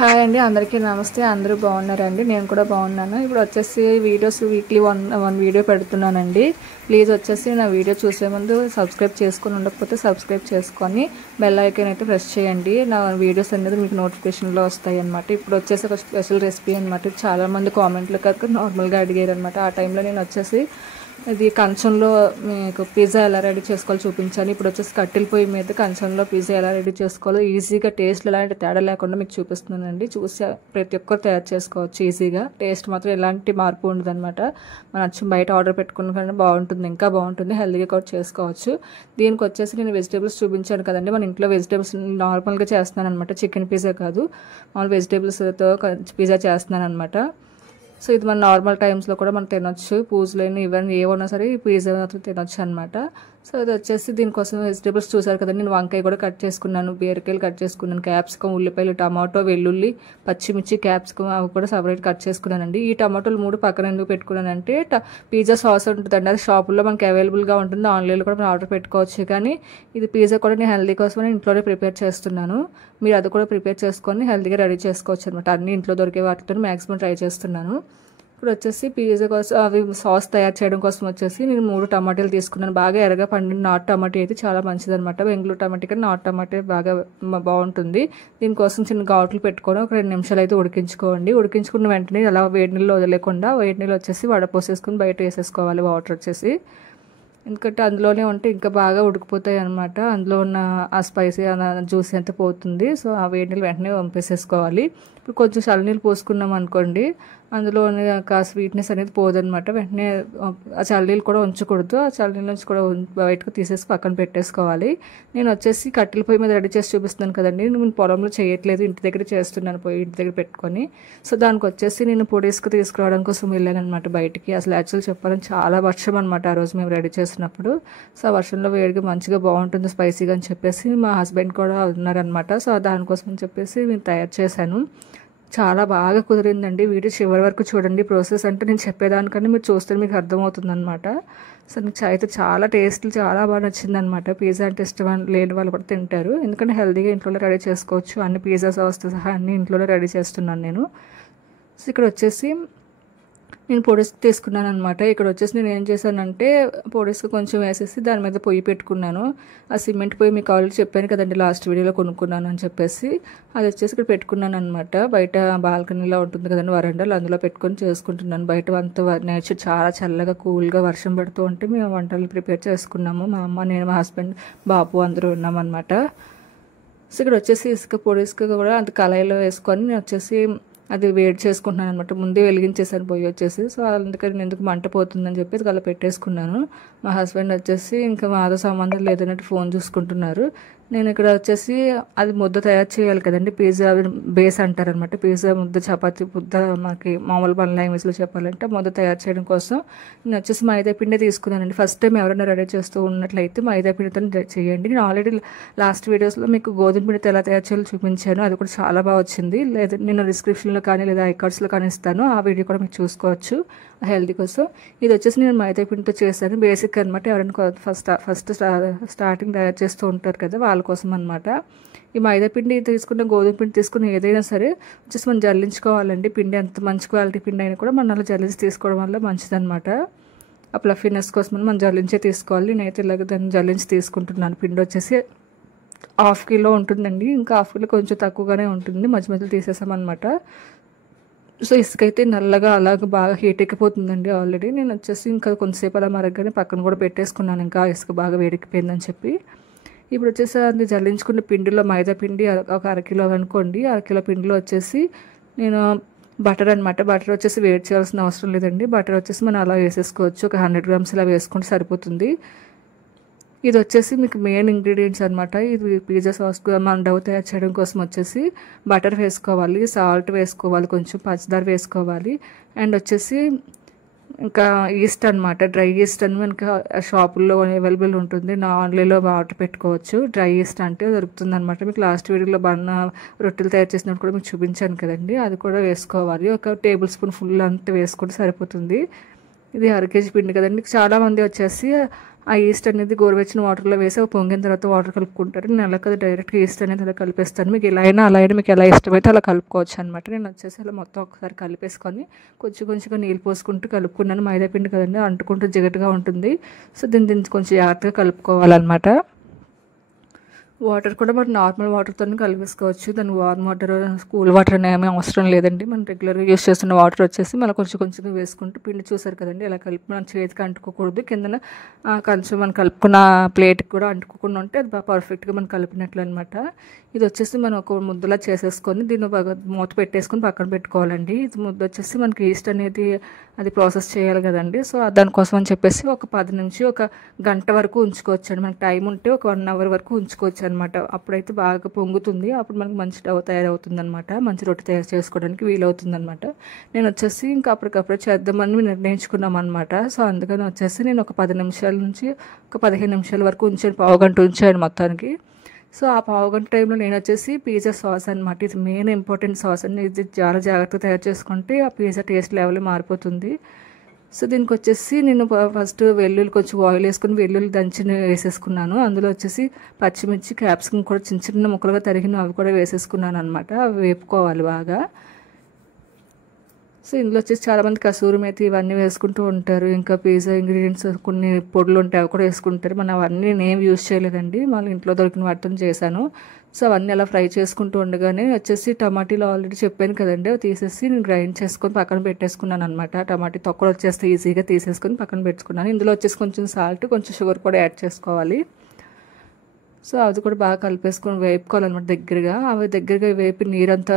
Hi అండి, అందరికీ నమస్తే. అందరూ బాగున్నారండి? నేను కూడా బాగున్నాను. ఇప్పుడు వచ్చేసి వీడియోస్ వీక్లీ వన్ వీడియో పెడుతున్నానండి. ప్లీజ్ వచ్చేసి నా వీడియో చూసే ముందు సబ్స్క్రైబ్ చేసుకొని ఉండకపోతే సబ్స్క్రైబ్ చేసుకొని బెల్ ఐకాన్ అయితే ప్రెస్ చేయండి. నా వీడియోస్ అనేది మీకు నోటిఫికేషన్లో వస్తాయి అనమాట. ఇప్పుడు వచ్చేసి ఒక స్పెషల్ రెసిపీ అనమాట. చాలామంది కామెంట్లు కాక నార్మల్గా అడిగారు అనమాట. ఆ టైంలో నేను వచ్చేసి ఇది కంచంలో మీకు పిజ్జా ఎలా రెడీ చేసుకోవాలో చూపించాను. ఇప్పుడు వచ్చేసి కట్టెల పొయ్యి మీద కంచంలో పిజ్జా ఎలా రెడీ చేసుకోవాలో ఈజీగా టేస్ట్ ఎలాంటి తేడా లేకుండా మీకు చూపిస్తున్నానండి. చూసి ప్రతి ఒక్కరు తయారు చేసుకోవచ్చు ఈజీగా. టేస్ట్ మాత్రం ఎలాంటి మార్పు ఉండదు అనమాట. మనం వచ్చి బయట ఆర్డర్ పెట్టుకున్న కానీ బాగుంటుంది, ఇంకా బాగుంటుంది, హెల్తీగా కూడా చేసుకోవచ్చు. దీనికి వచ్చేసి నేను వెజిటేబుల్స్ చూపించాను కదండి. మన ఇంట్లో వెజిటేబుల్స్ నార్మల్గా చేస్తున్నాను అనమాట. చికెన్ పిజ్జా కాదు, మామూలు వెజిటేబుల్స్తో పిజ్జా చేస్తున్నాను అనమాట. సో ఇది మన నార్మల్ టైమ్స్లో కూడా మనం తినొచ్చు. పూజలైనా ఇవన్నీ ఏమన్నా సరే ఈ పిజ్జా మాత్రం తినొచ్చు అనమాట. సో ఇది వచ్చేసి దీనికోసం వెజిటేబుల్స్ చూసారు కదండి. నేను వంకాయ కూడా కట్ చేసుకున్నాను, బీరకాయలు కట్ చేసుకున్నాను, క్యాప్సికమ్, ఉల్లిపాయలు, టమాటో, వెల్లుల్లి, పచ్చిమిర్చి, క్యాప్సికమ్ అవి కూడా సపరేట్ కట్ చేసుకున్నానండి. ఈ టమాటోలు 3 పక్కన ఎందుకు పెట్టుకున్నానంటే పిజ్జా సాస్ ఉంటుందండి, అది షాపుల్లో మనకి అవైలబుల్గా ఉంటుంది. ఆన్లైన్లో కూడా మనం ఆర్డర్ పెట్టుకోవచ్చు. కానీ ఇది పిజ్జా కూడా నేను హెల్తీ కోసం ఇంట్లోనే ప్రిపేర్ చేస్తున్నాను. మీరు అది కూడా ప్రిపేర్ చేసుకొని హెల్తీగా రెడీ చేసుకోవచ్చు అనమాట. అన్ని ఇంట్లో దొరికే వాటితో మ్యాక్సిమం ట్రై చేస్తున్నాను. ఇప్పుడు వచ్చేసి పిజ్జా కోసం అవి సాస్ తయారు చేయడం కోసం వచ్చేసి నేను 3 టమాటాలు తీసుకున్నాను. బాగా ఎర్రగా పండిన నాటు టమాటా అయితే చాలా మంచిది అనమాట. బెంగళూరు టమాటా కానీ నాటు టమాటా బాగా బాగుంటుంది. దీనికోసం చిన్న ఘాట్లు పెట్టుకొని ఒక 2 నిమిషాలు అయితే ఉడికించుకోండి. ఉడికించుకున్న వెంటనే అలా వేడి నీళ్ళు వదిలేకుండా వేడి నీళ్ళు వచ్చేసి వడపోసేసుకుని బయట వేసేసుకోవాలి వాటర్ వచ్చేసి. ఎందుకంటే అందులోనే ఉంటే ఇంకా బాగా ఉడికిపోతాయి అనమాట. అందులో ఉన్న ఆ స్పైసీ జ్యూస్ ఎంత పోతుంది. సో ఆ వేడి నీళ్ళు వెంటనే పంపేసేసుకోవాలి. ఇప్పుడు కొంచెం చల్లనీళ్ళు పోసుకున్నాం అనుకోండి, అందులో స్వీట్నెస్ అనేది పోదనమాట. వెంటనే ఆ చల్లనీళ్ళు కూడా ఉంచకూడదు. ఆ చల్లనీళ్ళ నుంచి కూడా బయటకు తీసేసి పక్కన పెట్టేసుకోవాలి. నేను వచ్చేసి కట్టెల పొయ్యి మీద రెడీ చేసి చూపిస్తున్నాను కదండి. నేను పొలంలో చేయట్లేదు, ఇంటి దగ్గర చేస్తున్నాను, పొయ్యి ఇంటి దగ్గర పెట్టుకొని. సో దానికి వచ్చేసి నేను పొడి ఇసుక తీసుకురావడం కోసం వెళ్ళాను అనమాట బయటికి. అసలు యాక్చువల్ చెప్పాలని చాలా వర్షం అనమాట ఆ రోజు మేము రెడీ చేసినప్పుడు. సో ఆ వర్షంలో వేడిగా మంచిగా బాగుంటుంది స్పైసీగా అని చెప్పేసి మా హస్బెండ్ కూడా ఉన్నారనమాట. సో దానికోసం అని చెప్పేసి నేను తయారు చేశాను. చాలా బాగా కుదిరిందండి. వీడియో చివరి వరకు చూడండి. ప్రాసెస్ అంటే నేను చెప్పేదానికన్నా మీరు చూస్తే మీకు అర్థమవుతుంది అనమాట. సో నాకు అయితే చాలా టేస్ట్ చాలా బాగా నచ్చిందనమాట. పిజ్జా అంటే ఇష్టం లేని వాళ్ళు కూడా తింటారు. ఎందుకంటే హెల్తీగా ఇంట్లోనే రెడీ చేసుకోవచ్చు. అన్ని పిజ్జా సాస్తో సహా అన్ని ఇంట్లోనే రెడీ చేస్తున్నాను నేను. సో ఇక్కడ వచ్చేసి నేను పొడిస్క్ తీసుకున్నాను అనమాట. ఇక్కడ వచ్చేసి నేను ఏం చేశానంటే పొడిస్క్ కొంచెం వేసేసి దాని మీద పొయ్యి పెట్టుకున్నాను. ఆ సిమెంట్ పొయ్యి మీకు ఆల్రెడీ చెప్పాను కదండి లాస్ట్ వీడియోలో కొనుక్కున్నాను అని చెప్పేసి. అది వచ్చేసి ఇక్కడ పెట్టుకున్నాను అనమాట. బయట బాల్కనీలో ఉంటుంది కదండి వరండాలో, అందులో పెట్టుకొని చేసుకుంటున్నాను. బయట అంతా నేచర్ చాలా చల్లగా కూల్గా వర్షం పడుతూ ఉంటే మేము వంటలు ప్రిపేర్ చేసుకున్నాము. మా అమ్మ, నేను, మా హస్బెండ్, బాబు అందరూ ఉన్నామన్నమాట. సో ఇక్కడ వచ్చేసి పొడి ఇసుక కూడా అంత కళాయిలో వేసుకొని నేను వచ్చేసి అది వేడి చేసుకుంటున్నాను అనమాట. ముందే వెలిగించేసాను పొయ్యి వచ్చేసి. సో అందుకని నేను ఎందుకు మంట పోతుందని చెప్పి అలా పెట్టేసుకున్నాను. మా హస్బెండ్ వచ్చేసి ఇంకా మాతో సంబంధం లేదన్నట్టు ఫోన్ చూసుకుంటున్నారు. నేను ఇక్కడ వచ్చేసి అది ముద్ద తయారు చేయాలి కదండి, పిజ్జా బేస్ అంటారనమాట. పిజ్జా ముద్ద, చపాతీ ముద్ద, మనకి మామూలు మన లాంగ్వేజ్లో చెప్పాలంటే ముద్ద తయారు చేయడం కోసం నేను వచ్చేసి మైదా పిండి తీసుకున్నానండి. ఫస్ట్ టైం ఎవరైనా రెడీ చేస్తూ ఉన్నట్లయితే మైదా పిండితో చేయండి. నేను ఆల్రెడీ లాస్ట్ వీడియోస్లో మీకు గోధుమ పిండితో ఎలా తయారు చేయాలో చూపించాను. అది కూడా చాలా బాగా వచ్చింది. లేదా నేను డిస్క్రిప్షన్లో కానీ లేదా ఐకార్డ్స్లో కానీ ఇస్తాను. ఆ వీడియో కూడా మీరు చూసుకోవచ్చు హెల్తీ కోసం. ఇది వచ్చేసి నేను మైదా పిండితో చేశాను. బేసిక్ అనమాట. ఎవరైనా ఫస్ట్ స్టార్టింగ్ తయారు చేస్తూ ఉంటారు కదా వాళ్ళ కోసం అనమాట. ఈ మైదా పిండి తీసుకున్న గోధుమ పిండి తీసుకుని ఏదైనా సరే వచ్చేసి మనం జల్లించుకోవాలండి. పిండి ఎంత మంచి క్వాలిటీ పిండి అయినా కూడా మనం అలా జల్లించి తీసుకోవడం వల్ల మంచిదనమాట. ఆ ప్లఫీనెస్ కోసం మనం జల్లించే తీసుకోవాలి. నేనైతే ఇలాగ దాన్ని జల్లించి తీసుకుంటున్నాను. పిండి వచ్చేసి 1/2 కిలో ఉంటుందండి. ఇంకా 1/2 కిలో కొంచెం తక్కువగానే ఉంటుంది. మధ్య మధ్యలో తీసేసామన్నమాట. సో ఇసుక అయితే నల్లగా అలాగ బాగా హీట్ ఎక్కిపోతుందండి ఆల్రెడీ. నేను వచ్చేసి ఇంకా కొంతసేపు అలా మరగగానే పక్కన కూడా పెట్టేసుకున్నాను. ఇంకా ఇసుక బాగా వేడెక్కిపోయిందని చెప్పి. ఇప్పుడు వచ్చేసి అది జల్లించుకున్న పిండిలో మైదా పిండి ఒక 1/2 కిలో అనుకోండి. 1/2 కిలో పిండిలో వచ్చేసి నేను బటర్ అనమాట. బటర్ వచ్చేసి వేడి చేయాల్సిన అవసరం లేదండి. బటర్ వచ్చేసి మనం అలా వేసేసుకోవచ్చు. ఒక 100 గ్రామ్స్ ఇలా వేసుకుంటే సరిపోతుంది. ఇది వచ్చేసి మీకు మెయిన్ ఇంగ్రీడియంట్స్ అనమాట. ఇది పిజ్జా సాస్ మనం డవ్ తయారు చేయడం కోసం వచ్చేసి బటర్ వేసుకోవాలి, సాల్ట్ వేసుకోవాలి, కొంచెం పంచదార వేసుకోవాలి, అండ్ వచ్చేసి ఇంకా ఈస్ట్ అనమాట. డ్రై ఈస్ట్ అని మనకి షాపుల్లో అవైలబుల్ ఉంటుంది. ఆన్లైన్లో ఆర్డర్ పెట్టుకోవచ్చు. డ్రై ఈస్ట్ అంటే దొరుకుతుంది అనమాట. మీకు లాస్ట్ వీడియోలో రొట్టెలు తయారు చేసినప్పుడు కూడా మీకు చూపించాను కదండి. అది కూడా వేసుకోవాలి. ఒక టేబుల్ స్పూన్ ఫుల్ అంతా వేసుకుంటే సరిపోతుంది. ఇది 1/2 కేజీ పిండి కదండి. చాలామంది వచ్చేసి ఆ ఈస్ట్ అనేది గోరువెచ్చిన వాటర్లో వేసి పొంగిన తర్వాత వాటర్ కలుపుకుంటారు. నేను అలా కదా డైరెక్ట్గా ఈస్ట్ అనేది అలా కలిపేస్తాను. మీకు ఇలా అయినా అలా అయినా మీకు ఎలా ఇష్టమైతే అలా కలుపుకోవచ్చు అనమాట. నేను వచ్చేసి అలా మొత్తం ఒకసారి కలిపేసుకొని కొంచెంగా నీళ్ళు పోసుకుంటూ కలుపుకున్నాను. మైదా పిండి కదండి, అంటుకుంటూ జిగటగా ఉంటుంది. సో దీన్ని కొంచెం జాగ్రత్తగా కలుపుకోవాలన్నమాట. వాటర్ కూడా మనం నార్మల్ వాటర్తో కలిపేసుకోవచ్చు. దానికి వార్మ్ వాటర్, కూల్ వాటర్ అనేవి అవసరం లేదండి. మనం రెగ్యులర్గా యూస్ చేస్తున్న వాటర్ వచ్చేసి మనం కొంచెంగా వేసుకుంటూ పిండి చూసారు కదండి, ఇలా కలిపి మనం చేతికి అంటుకోకూడదు. కిందన కొంచెం మనం కలుపుకున్న ప్లేట్కి కూడా అంటుకోకుండా ఉంటే అది బాగా పర్ఫెక్ట్గా మనం కలిపినట్లు అనమాట. ఇది వచ్చేసి మనం ఒక ముద్దలా చేసేసుకొని దీన్ని బాగా మూత పెట్టేసుకొని పక్కన పెట్టుకోవాలండి. ఇది ముద్ద వచ్చేసి మనకి ఈస్ట్ అనేది అది ప్రాసెస్ చేయాలి కదండి. సో దానికోసం అని చెప్పేసి ఒక 10 నుంచి ఒక గంట వరకు ఉంచుకోవచ్చు అండి. మనకి టైం ఉంటే ఒక 1 అవర్ వరకు ఉంచుకోవచ్చు అనమాట. అప్పుడైతే బాగా పొంగుతుంది. అప్పుడు మనకి మంచి డవ్ తయారవుతుంది అనమాట. మంచి రొట్టె తయారు చేసుకోవడానికి వీలవుతుంది అనమాట. నేను వచ్చేసి ఇంకా అప్పటికప్పుడు చేద్దామని నిర్ణయించుకున్నాం అనమాట. సో అందుకని వచ్చేసి నేను ఒక 10 నిమిషాల నుంచి ఒక 15 నిమిషాల వరకు ఉంచాను, పావుగంట ఉంచాను మొత్తానికి. సో ఆ పావుగంట టైంలో నేను వచ్చేసి పిజ్జా సాస్ అనమాట. ఇది మెయిన్ ఇంపార్టెంట్ సాస్ అండి. ఇది చాలా జాగ్రత్తగా తయారు చేసుకుంటే ఆ పిజ్జా టేస్ట్ లెవెల్ మారిపోతుంది. సో దీనికి వచ్చేసి నేను ఫస్ట్ వెల్లుల్లి కొంచెం ఆయిల్ వేసుకొని వెల్లుల్లి దంచి వేసేసుకున్నాను. అందులో వచ్చేసి పచ్చిమిర్చి, క్యాప్సికమ్ కూడా చిన్న ముక్కలుగా తరిగిన అవి కూడా వేసేసుకున్నాను అనమాట. అవి వేపుకోవాలి బాగా. సో ఇందులో వచ్చేసి చాలామంది కసూరి మేతి ఇవన్నీ వేసుకుంటూ ఉంటారు. ఇంకా పిజ్జా ఇంగ్రీడియంట్స్ కొన్ని పొడులు ఉంటాయి, అవి కూడా వేసుకుంటారు. మనం అవన్నీ నేను యూజ్ చేయలేదండి, మళ్ళీ ఇంట్లో దొరికిన వాటితో చేశాను. సో అవన్నీ అలా ఫ్రై చేసుకుంటూ ఉండగానే వచ్చేసి టమాటీలు ఆల్రెడీ చెప్పాను కదండి, అవి తీసేసి నేను గ్రైండ్ చేసుకొని పక్కన పెట్టేసుకున్నాను అనమాట. టమాటీ తొక్కలు వచ్చేస్తే ఈజీగా తీసేసుకొని పక్కన పెట్టుకున్నాను. ఇందులో వచ్చేసి కొంచెం సాల్ట్, కొంచెం షుగర్ కూడా యాడ్ చేసుకోవాలి. సో అది కూడా బాగా కలిపేసుకొని వేపుకోవాలన్నమాట దగ్గరగా. అవి దగ్గరగా వేపి నీరంతా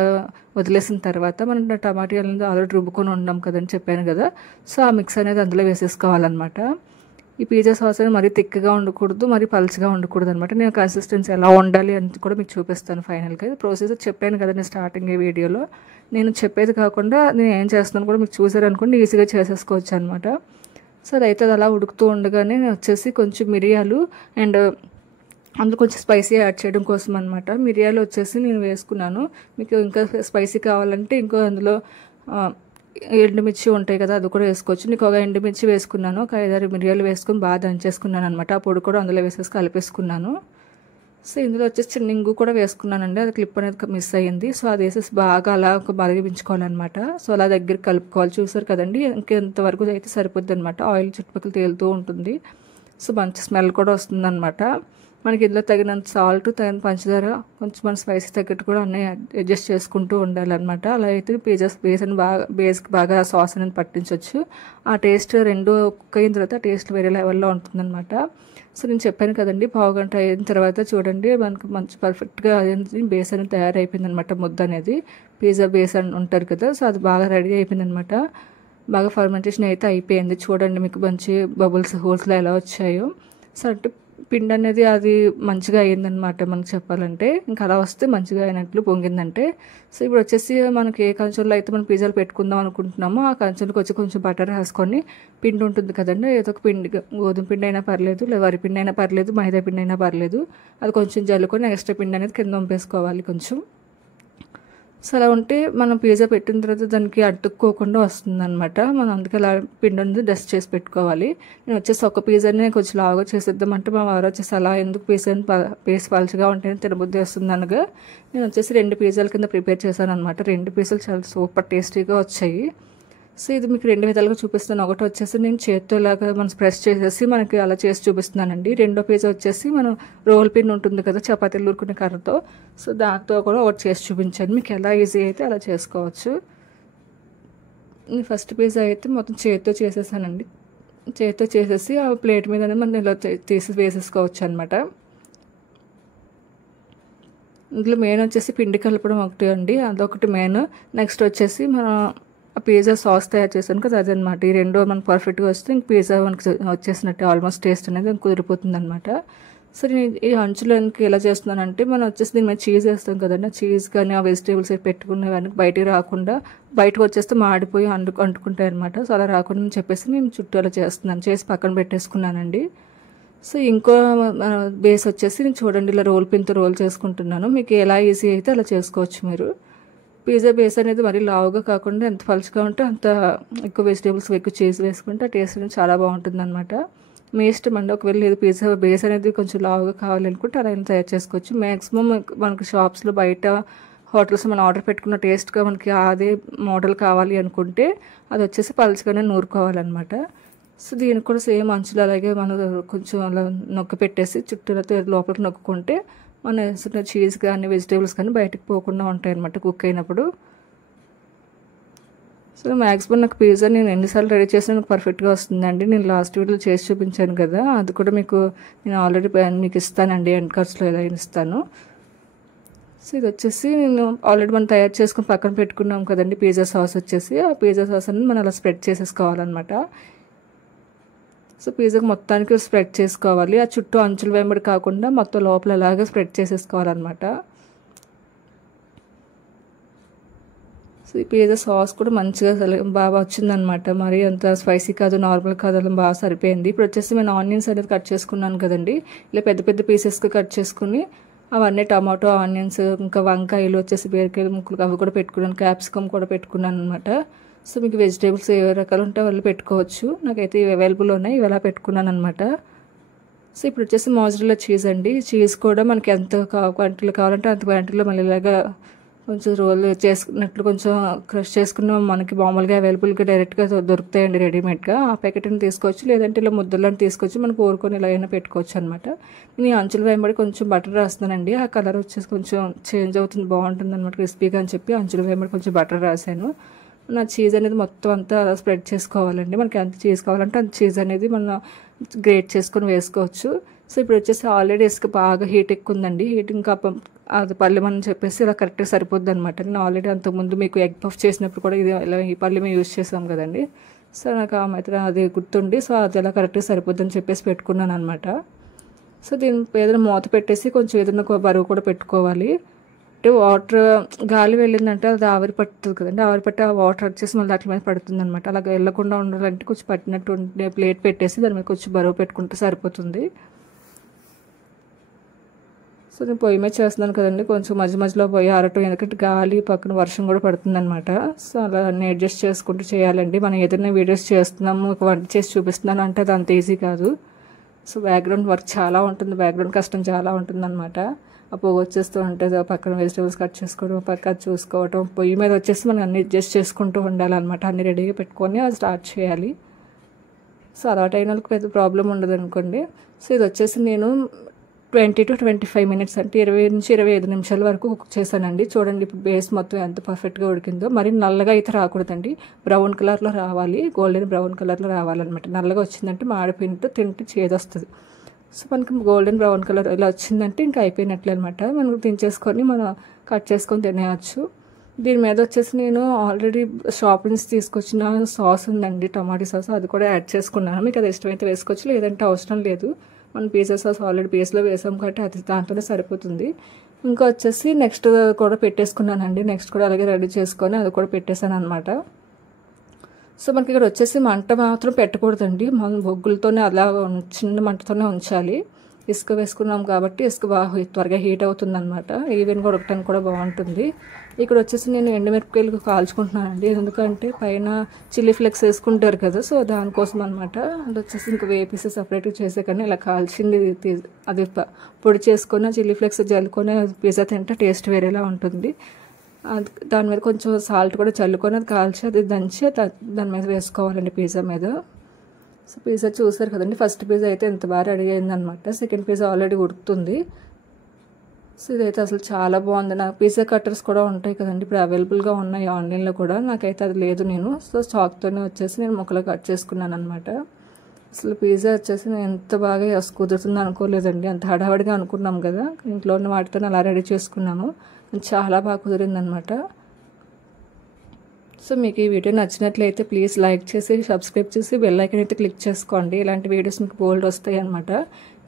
వదిలేసిన తర్వాత మనం టమాటా అనేది ఆల్రెడీ రుబ్బుకొని ఉన్నాం కదని చెప్పాను కదా. సో ఆ మిక్స్ అనేది అందులో వేసేసుకోవాలన్నమాట. ఈ పిజ్జా సాస్ అనేది మరీ థిక్గా ఉండకూడదు, మరీ పల్చగా ఉండకూడదు అనమాట. నేను కన్సిస్టెన్సీ ఎలా ఉండాలి అని కూడా మీకు చూపిస్తాను ఫైనల్గా. ప్రొసీజర్ చెప్పాను కదా నేను స్టార్టింగ్ ఈ వీడియోలో. నేను చెప్పేది కాకుండా నేను ఏం చేస్తున్నాను కూడా మీకు చూసారనుకోండి, ఈజీగా చేసేసుకోవచ్చు అనమాట. సో అదైతే అది అలా ఉడుకుతూ ఉండగానే వచ్చేసి కొంచెం మిరియాలు అండ్ అందులో కొంచెం స్పైసీ యాడ్ చేయడం కోసం అనమాట. మిరియాలు వచ్చేసి నేను వేసుకున్నాను. మీకు ఇంకా స్పైసీ కావాలంటే ఇంకో అందులో ఎండుమిర్చి ఉంటాయి కదా, అది కూడా వేసుకోవచ్చు. నీకు ఒక ఎండుమిర్చి వేసుకున్నాను, ఒక 5-6 మిరియాలు వేసుకొని బాగా దంచేసుకున్నాను అనమాట. ఆ పొడి కూడా అందులో వేసేసి కలిపేసుకున్నాను. సో ఇందులో వచ్చేసి చిన్న ఇంగు కూడా వేసుకున్నానండి, అది క్లిప్ అనేది మిస్ అయ్యింది. సో అది వేసేసి బాగా అలా ఒక మరిగించుకోవాలన్నమాట. సో అలా దగ్గరికి కలుపుకోవాలి. చూసారు కదండి, ఇంకెంతవరకు అయితే సరిపోద్ది అనమాట. ఆయిల్ చుట్టుపక్కల తేలుతూ ఉంటుంది. సో మంచి స్మెల్ కూడా వస్తుంది అనమాట. మనకి ఇందులో తగినంత సాల్ట్, తగిన పంచదార, కొంచెం మన స్పైసీ తగ్గట్టు కూడా అన్నీ అడ్జస్ట్ చేసుకుంటూ ఉండాలన్నమాట. అలా అయితే బేస్ని బేస్కి బాగా సాస్ అనేది పట్టించవచ్చు. ఆ టేస్ట్ రెండు కుక్ అయిన తర్వాత టేస్ట్ వేరే లెవెల్లో ఉంటుందన్నమాట. సో నేను చెప్పాను కదండి, పావుగంట అయిన తర్వాత చూడండి మనకు మంచి పర్ఫెక్ట్గా బేస్ అనేది తయారైపోయింది అనమాట. ముద్ద అనేది పిజ్జా బేస్ అని ఉంటారు కదా, సో అది బాగా రెడీ అయిపోయింది అనమాట. బాగా ఫర్మెంటేషన్ అయితే అయిపోయింది. చూడండి మీకు మంచి బబుల్స్ హోల్స్లో ఎలా వచ్చాయో. సో అంటే పిండి అనేది అది మంచిగా అయ్యిందనమాట మనకు చెప్పాలంటే. ఇంకా అలా వస్తే మంచిగా అయినట్లు పొంగిందంటే. సో ఇప్పుడు వచ్చేసి మనకి ఏ కంచంలో అయితే మనం పిజ్జాలు పెట్టుకుందాం అనుకుంటున్నామో ఆ కంచంలోకి వచ్చి కొంచెం బటర్ వేసుకొని పిండి ఉంటుంది కదండి, ఏదో ఒక పిండి, గోధుమ పిండి అయినా పర్లేదు, లేదా వరి పిండి అయినా పర్లేదు, మైదా పిండి అయినా పర్లేదు, అది కొంచెం జల్లుకొని ఎక్స్ట్రా పిండి అనేది కింద పంపేసుకోవాలి కొంచెం. సో అలా ఉంటే మనం పిజ్జా పెట్టిన తర్వాత దానికి అడ్డుకోకుండా వస్తుందన్నమాట. మనం అందుకే అలా పిండి అనేది డస్ట్ చేసి పెట్టుకోవాలి. నేను వచ్చేసి ఒక పిజ్జాని కొంచెం లావుగా చేసేద్దామంటే మా వారు వచ్చేసి అలా ఎందుకు పిజ్జాని పీస్ పలుచగా ఉంటేనే తినబుద్ధి వస్తుంది అనగా నేను వచ్చేసి 2 పిజ్జాల కింద ప్రిపేర్ చేశాను అనమాట. 2 పీసులు చాలా సూపర్ టేస్టీగా వచ్చాయి. సో ఇది మీకు 2 విధాలుగా చూపిస్తాను. ఒకటి వచ్చేసి నేను చేత్తో ఇలాగా మనం ప్రెస్ చేసేసి మనకి అలా చేసి చూపిస్తున్నానండి. రెండో పిజ్జా వచ్చేసి మనం రోల్ పిన్ ఉంటుంది కదా, చపాతీలు ఊరుకునే కర్రతో, సో దాంతో కూడా ఒకటి చేసి చూపించాను. మీకు ఎలా ఈజీ అయితే అలా చేసుకోవచ్చు. ఫస్ట్ పిజ్జా అయితే మొత్తం చేత్తో చేసేసానండి. చేత్తో చేసేసి ఆ ప్లేట్ మీద మనం ఇలా తీసి వేసేసుకోవచ్చు అనమాట. ఇందులో మెయిన్ వచ్చేసి పిండి కలపడం ఒకటి అండి, అదొకటి మెయిన్. నెక్స్ట్ వచ్చేసి మనం ఆ పిజ్జా సాస్ తయారు చేశాను కదా, అదనమాట. ఈ రెండు మనకు పర్ఫెక్ట్గా వస్తే ఇంక పిజ్జా మనకి వచ్చేసినట్టు ఆల్మోస్ట్ టేస్ట్ అనేది కుదిరిపోతుంది అనమాట. సో నేను ఈ అంచులో ఎలా చేస్తున్నానంటే మనం వచ్చేసి దీని మీద చీజ్ వేస్తాం కదండి, చీజ్ కానీ ఆ వెజిటేబుల్స్ పెట్టుకునేవన్నీ బయటికి రాకుండా, బయటకు వచ్చేస్తే మాడిపోయి అంటుకుంటాయి అనమాట. సో అలా రాకుండా చెప్పేసి నేను చుట్టూ అలా చేస్తున్నాను, చేసి పక్కన పెట్టేసుకున్నానండి. సో ఇంకో బేస్ వచ్చేసి నేను చూడండి ఇలా రోల్ పిన్తో రోల్ చేసుకుంటున్నాను. మీకు ఎలా ఈజీ అయితే అలా చేసుకోవచ్చు మీరు. పిజ్జా బేస్ అనేది మరీ లావుగా కాకుండా ఎంత పలుచగా ఉంటే అంత ఎక్కువ వెజిటేబుల్స్ ఎక్కువ చీజ్ వేసుకుంటే ఆ టేస్ట్ అనేది చాలా బాగుంటుంది అనమాట. మీ ఇష్టం అండి. ఒకవేళ లేదు పిజ్జా బేస్ అనేది కొంచెం లావుగా కావాలనుకుంటే అలా తయారు చేసుకోవచ్చు. మ్యాక్సిమం మనకి షాప్స్లో బయట హోటల్స్ మనం ఆర్డర్ పెట్టుకున్న టేస్ట్గా మనకి అదే మోడల్ కావాలి అనుకుంటే అది వచ్చేసి పలుచగానే నూరుకోవాలన్నమాట. సో దీనికి కూడా సేమ్ అంచులు అలాగే మనం కొంచెం అలా నొక్కి పెట్టేసి చుట్టూలతో లోపలికి నొక్కుంటే మన వేసుకున్న చీజ్ కానీ వెజిటేబుల్స్ కానీ బయటకు పోకుండా ఉంటాయి అన్నమాట కుక్ అయినప్పుడు. సో మ్యాక్సిమం నాకు పిజ్జా నేను ఎన్నిసార్లు రెడీ చేసినా నాకు పర్ఫెక్ట్గా వస్తుందండి. నేను లాస్ట్ వీడియోలో చేసి చూపించాను కదా, అది కూడా మీకు నేను ఆల్రెడీ మీకు ఇస్తానండి, ఎండ్ కార్డ్స్లో ఎలా ఇస్తాను. సో ఇది వచ్చేసి నేను ఆల్రెడీ మనం తయారు చేసుకుని పక్కన పెట్టుకున్నాం కదండి పిజ్జా సాస్ వచ్చేసి, ఆ పిజ్జా సాస్ అనేది మనం అలా స్ప్రెడ్ చేసేసుకోవాలన్నమాట. సో పిజ్జాకి మొత్తానికి స్ప్రెడ్ చేసుకోవాలి. ఆ చుట్టూ అంచులు వెంబడి కాకుండా మొత్తం లోపల అలాగే స్ప్రెడ్ చేసేసుకోవాలన్నమాట. సో ఈ పిజ్జా సాస్ కూడా మంచిగా బాగా వచ్చిందనమాట. మరి అంత స్పైసీ కాదు, నార్మల్ కాదు, అలా బాగా సరిపోయింది. ఇప్పుడు వచ్చేసి నేను ఆనియన్స్ అనేది కట్ చేసుకున్నాను కదండి, ఇలా పెద్ద పెద్ద పీసెస్గా కట్ చేసుకుని అవన్నీ టమాటో, ఆనియన్స్, ఇంకా వంకాయలు వచ్చేసి బీరకాయలు ముక్కలు అవి కూడా పెట్టుకున్నాను, క్యాప్సికమ్ కూడా పెట్టుకున్నాను అనమాట. సో మీకు వెజిటేబుల్స్ ఏ రకాలు ఉంటే వాళ్ళు పెట్టుకోవచ్చు. నాకైతే ఇవి అవైలబుల్ ఉన్నాయి, ఇవి ఎలా పెట్టుకున్నాను అనమాట. సో ఇప్పుడు వచ్చేసి మోజరెల్లా చీజ్ అండి. చీజ్ కూడా మనకి ఎంత క్వాంటిటీలో కావాలంటే అంత క్వాంటిటీలో మళ్ళీ ఇలాగా కొంచెం రోల్ చేసుకున్నట్లు కొంచెం క్రష్ చేసుకున్న మనకి మామూలుగా అవైలబుల్గా డైరెక్ట్గా దొరుకుతాయండి రెడీమేడ్గా. ఆ ప్యాకెట్ని తీసుకోవచ్చు, లేదంటే ఇలా ముద్దలను తీసుకొచ్చి మనకు ఊరుకొని ఇలా అయినా పెట్టుకోవచ్చు అనమాట. నేను అంచులు వెంబడి కొంచెం బటర్ రాస్తున్నానండి. ఆ కలర్ వచ్చేసి కొంచెం చేంజ్ అవుతుంది, బాగుంటుంది అనమాట క్రిస్పీగా అని చెప్పి అంచులు వెంబడి కొంచెం బటర్ రాశాను. నా చీజ్ అనేది మొత్తం అంతా స్ప్రెడ్ చేసుకోవాలండి. మనకి ఎంత చీజ్ కావాలంటే అంత చీజ్ అనేది మనం గ్రేట్ చేసుకొని వేసుకోవచ్చు. సో ఇప్పుడు వచ్చేసి ఆల్రెడీ ఇసుక బాగా హీట్ ఎక్కువ ఉందండి. హీట్ ఇంకా అది పల్లెమని చెప్పేసి ఇలా కరెక్ట్గా సరిపోద్ది అనమాట. నేను ఆల్రెడీ అంతకుముందు మీకు ఎగ్ పఫ్ చేసినప్పుడు కూడా ఇది ఇలా ఈ పల్లెమే యూజ్ చేసాం కదండి. సో నాకు ఆ మాత్రం అది గుర్తుండి సో అది ఎలా కరెక్ట్గా సరిపోద్ది అని చెప్పేసి పెట్టుకున్నాను అనమాట. సో దీని ఏదైనా మూత పెట్టేసి కొంచెం ఏదైనా బరువు కూడా పెట్టుకోవాలి. అంటే వాటర్ గాలి వెళ్ళిందంటే అది ఆవిరి పడుతుంది కదండి, ఆవిరి పట్టి ఆ వాటర్ వచ్చేసి మళ్ళీ దాని మీద పడుతుంది అనమాట. అలా వెళ్ళకుండా ఉండాలంటే కొంచెం పట్టినట్టు ఉండే ప్లేట్ పెట్టేసి దాని మీద కొంచెం బరువు పెట్టుకుంటే సరిపోతుంది. సో నేను పొయ్యి మీద చేస్తున్నాను కదండి, కొంచెం మధ్య మధ్యలో పొయ్యి ఆరటం, ఎందుకంటే గాలి పక్కన వర్షం కూడా పడుతుంది అనమాట. సో అలా అన్నీ అడ్జస్ట్ చేసుకుంటూ చేయాలండి. మనం ఏదైనా వీడియోస్ చేస్తున్నాము, ఒక వంట చేసి చూపిస్తున్నాను అంటే అది అంత ఈజీ కాదు. సో బ్యాక్గ్రౌండ్ వర్క్ చాలా ఉంటుంది, బ్యాక్గ్రౌండ్ కష్టం చాలా ఉంటుంది అనమాట. ఆ పొగ వచ్చేస్తూ ఉంటుంది, పక్కన వెజిటేబుల్స్ కట్ చేసుకోవడం, పక్కన చూసుకోవడం, పొయ్యి మీద వచ్చేసి మనం అన్ని అడ్జస్ట్ చేసుకుంటూ ఉండాలన్నమాట. అన్ని రెడీగా పెట్టుకొని అది స్టార్ట్ చేయాలి. సో అలవాటు అయిన వాళ్ళకి పెద్ద ప్రాబ్లం ఉండదు అనుకోండి. సో ఇది వచ్చేసి నేను 20 to 25 minutes అంటే 20 నుంచి 25 నిమిషాల వరకు కుక్ చేశానండి. చూడండి ఇప్పుడు బేస్ మొత్తం ఎంత పర్ఫెక్ట్గా ఉడికిందో. మరి నల్లగా అయితే రాకూడదండి, బ్రౌన్ కలర్లో రావాలి, గోల్డెన్ బ్రౌన్ కలర్లో రావాలన్నమాట. నల్లగా వచ్చిందంటే మాడిపోయినట్టు తింటే చేదొస్తుంది. సో మనకి గోల్డెన్ బ్రౌన్ కలర్ ఇలా వచ్చిందంటే ఇంకా అయిపోయినట్లే అనమాట. మనం దించేసుకొని మనం కట్ చేసుకొని తినేయచ్చు. దీని మీద వచ్చేసి నేను ఆల్రెడీ షాప్ నుంచి తీసుకొచ్చిన సాస్ ఉందండి, టమాటో సాస్, అది కూడా యాడ్ చేసుకున్నాను. మీకు అది ఇష్టమైతే వేసుకోవచ్చు, లేదంటే అవసరం లేదు. మనం పిజ్జా సాస్ ఆల్రెడీ బేస్లో వేసాం కాబట్టి అది దాంతోనే సరిపోతుంది. ఇంకా వచ్చేసి నెక్స్ట్ కూడా పెట్టేసుకున్నానండి. నెక్స్ట్ కూడా అలాగే రెడీ చేసుకొని అది కూడా పెట్టేశాను అనమాట. సో మనకి ఇక్కడ వచ్చేసి మంట మాత్రం పెట్టకూడదండి, మనం బొగ్గులతోనే అలా చిన్న మంటతోనే ఉంచాలి. ఇసుక వేసుకున్నాం కాబట్టి ఇసుక బాగా త్వరగా హీట్ అవుతుంది అనమాట. ఈవెన్గా ఉడకటానికి కూడా బాగుంటుంది. ఇక్కడ వచ్చేసి నేను ఎండుమిరపకాయలు కాల్చుకుంటున్నానండి, ఎందుకంటే పైన చిల్లీ ఫ్లేక్స్ వేసుకుంటారు కదా, సో దానికోసం అనమాట. అది వచ్చేసి ఇంకా వేపేసి సపరేట్గా చేసే కానీ ఇలా కాల్చింది అది పొడి చేసుకొని చిల్లీ ఫ్లేక్స్ జల్లుకొని పిజ్జా తింటే టేస్ట్ వేరేలా ఉంటుంది. అది దాని మీద కొంచెం సాల్ట్ కూడా చల్లుకొని అది కాల్చి అది దంచి దాని మీద వేసుకోవాలండి పిజ్జా మీద. సో పిజ్జా చూసారు కదండి, ఫస్ట్ పిజ్జా అయితే ఎంత బాగా రెడీ అయిందనమాట. సెకండ్ పిజ్జా ఆల్రెడీ ఉడుకుతుంది. సో ఇదైతే అసలు చాలా బాగుంది. నాకు పిజ్జా కట్టర్స్ కూడా ఉంటాయి కదండి, ఇప్పుడు అవైలబుల్గా ఉన్నాయి ఆన్లైన్లో కూడా. నాకైతే అది లేదు, నేను సో చాక్తోనే వచ్చేసి నేను ముక్కలు కట్ చేసుకున్నాను అనమాట. అసలు పిజ్జా వచ్చేసి నేను ఎంత బాగా కుదురుతుందో అనుకోలేదండి, అంత హడావడిగా అనుకున్నాం కదా, ఇంట్లో ఉన్న వాటితో అలా రెడీ చేసుకున్నాము. చాలా బాగా కుదిరిందనమాట. సో మీకు ఈ వీడియో నచ్చినట్లయితే ప్లీజ్ లైక్ చేసి సబ్స్క్రైబ్ చేసి బెల్ ఐకాన్ అయితే క్లిక్ చేసుకోండి. ఇలాంటి వీడియోస్ మీకు బోల్డ్ వస్తాయి అనమాట.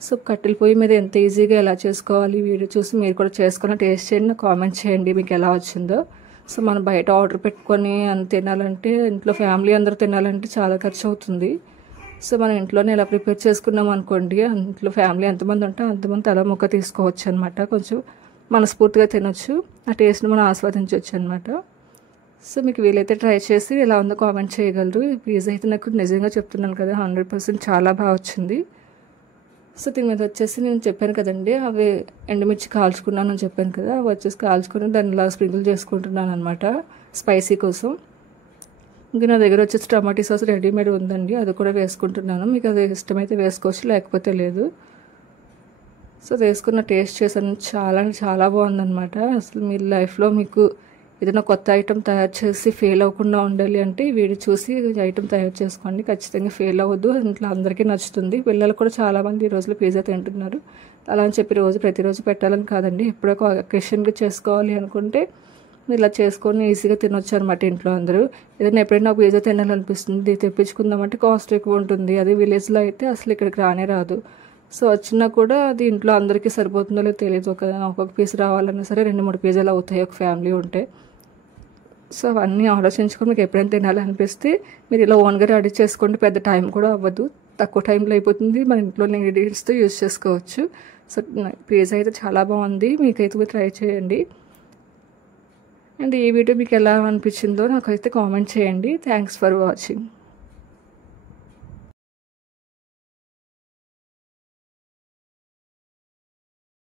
సో కట్టెల పొయ్యి మీద ఎంత ఈజీగా ఎలా చేసుకోవాలి వీడియో చూసి మీరు కూడా చేసుకొని టేస్ట్ చేయండి, కామెంట్ చేయండి మీకు ఎలా వచ్చిందో. సో మనం బయట ఆర్డర్ పెట్టుకొని తినాలంటే, ఇంట్లో ఫ్యామిలీ అందరూ తినాలంటే చాలా ఖర్చు అవుతుంది. సో మనం ఇంట్లోనే ఎలా ప్రిపేర్ చేసుకున్నాం అనుకోండి, ఇంట్లో ఫ్యామిలీ ఎంతమంది ఉంటే అంతమంది తల ముక్క తీసుకోవచ్చు అనమాట. కొంచెం మనస్ఫూర్తిగా తినొచ్చు, ఆ టేస్ట్ని మనం ఆస్వాదించవచ్చు అనమాట. సో మీకు వీలైతే ట్రై చేసి ఎలా ఉందో కామెంట్ చేయగలరు. ఈ పిజ్జా అయితే నాకు నిజంగా చెప్తున్నాను కదా 100% చాలా బాగా వచ్చింది. సో దీని మీద వచ్చేసి నేను చెప్పాను కదండి, అవి ఎండుమిర్చి కాల్చుకున్నానని చెప్పాను కదా, అవి వచ్చేసి కాల్చుకొని దాన్ని ఇలా స్ప్రింకిల్ చేసుకుంటున్నాను అనమాట స్పైసీ కోసం. ఇంకా నా దగ్గర వచ్చేసి టమాటో సాస్ రెడీమేడ్ ఉందండి, అది కూడా వేసుకుంటున్నాను. మీకు అది ఇష్టమైతే వేసుకోవచ్చు, లేకపోతే లేదు. సో వేసుకున్న టేస్ట్ చేశాను, చాలా బాగుందన్నమాట. అసలు మీ లైఫ్లో మీకు ఏదైనా కొత్త ఐటెం తయారు చేసి ఫెయిల్ అవ్వకుండా ఉండాలి అంటే ఈ వీడియో చూసి ఐటెం తయారు చేసుకోండి. ఖచ్చితంగా ఫెయిల్ అవ్వద్దు, ఇంట్లో అందరికీ నచ్చుతుంది. పిల్లలు కూడా చాలామంది ఈ రోజులో పిజ్జా తింటున్నారు. అలా అని చెప్పి ప్రతిరోజు పెట్టాలని కాదండి, ఎప్పుడో ఒక అకేషన్గా చేసుకోవాలి అనుకుంటే ఇలా చేసుకొని ఈజీగా తినొచ్చు అనమాట ఇంట్లో అందరూ. ఏదైనా ఎప్పుడైనా పిజ్జా తినాలనిపిస్తుంది, తెప్పించుకుందామంటే కాస్ట్ ఎక్కువ ఉంటుంది. అదే విలేజ్లో అయితే అసలు ఇక్కడికి రానే రాదు. సో వచ్చినా కూడా అది ఇంట్లో అందరికీ సరిపోతుందో లేదో తెలియదు. ఒక్కొక్క పీస్ రావాలన్నా సరే 2-3 పిజ్జాలు అవుతాయి ఒక ఫ్యామిలీ ఉంటే. సో అవన్నీ ఆలోచించుకొని మీకు ఎప్పుడైనా తినాలనిపిస్తే మీరు ఇలా ఓన్గా రెడీ చేసుకోండి. పెద్ద టైం కూడా అవ్వదు, తక్కువ టైంలో అయిపోతుంది. మన ఇంట్లో ఇంగ్రీడియంట్స్తో యూజ్ చేసుకోవచ్చు. సో పిజ్జా అయితే చాలా బాగుంది, మీకైతే మీరు ట్రై చేయండి. అండ్ ఈ వీడియో మీకు ఎలా అనిపించిందో నాకైతే కామెంట్ చేయండి. Thanks for watching.